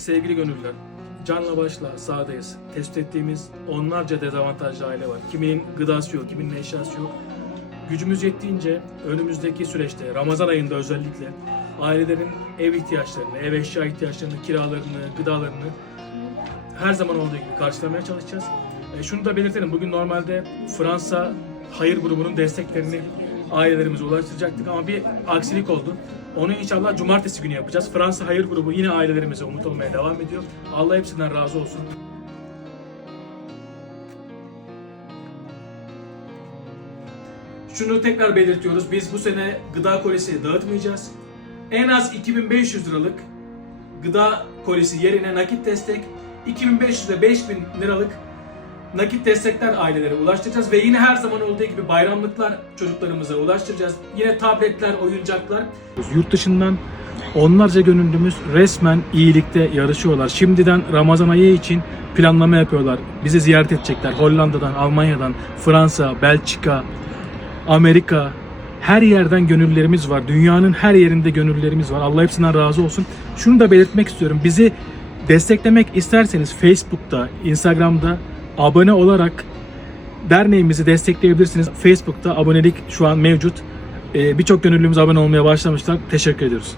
Sevgili gönüllüler, canla başla sahadayız. Tespit ettiğimiz onlarca dezavantajlı aile var. Kiminin gıdası yok, kiminin eşyası yok. Gücümüz yettiğince önümüzdeki süreçte, Ramazan ayında özellikle ailelerin ev ihtiyaçlarını, ev eşya ihtiyaçlarını, kiralarını, gıdalarını her zaman olduğu gibi karşılamaya çalışacağız. E, şunu da belirtelim, bugün normalde Fransa Hayır grubunun desteklerini ailelerimize ulaştıracaktık ama bir aksilik oldu. Onu inşallah cumartesi günü yapacağız. Fransa Hayır grubu yine ailelerimize umut olmaya devam ediyor. Allah hepsinden razı olsun. Şunu tekrar belirtiyoruz. Biz bu sene gıda kolisi dağıtmayacağız. En az 2500 liralık gıda kolisi yerine nakit destek, 2500 ile 5000 liralık nakit destekler ailelere ulaştıracağız ve yine her zaman olduğu gibi bayramlıklar çocuklarımıza ulaştıracağız. Yine tabletler, oyuncaklar. Yurt dışından onlarca gönüllümüz resmen iyilikte yarışıyorlar. Şimdiden Ramazan ayı için planlama yapıyorlar. Bizi ziyaret edecekler. Hollanda'dan, Almanya'dan, Fransa, Belçika, Amerika, her yerden gönüllerimiz var. Dünyanın her yerinde gönüllerimiz var. Allah hepsinden razı olsun. Şunu da belirtmek istiyorum. Bizi desteklemek isterseniz Facebook'ta, Instagram'da abone olarak derneğimizi destekleyebilirsiniz. Facebook'ta abonelik şu an mevcut. Ee, Birçok gönüllümüz abone olmaya başlamışlar. Teşekkür ediyoruz.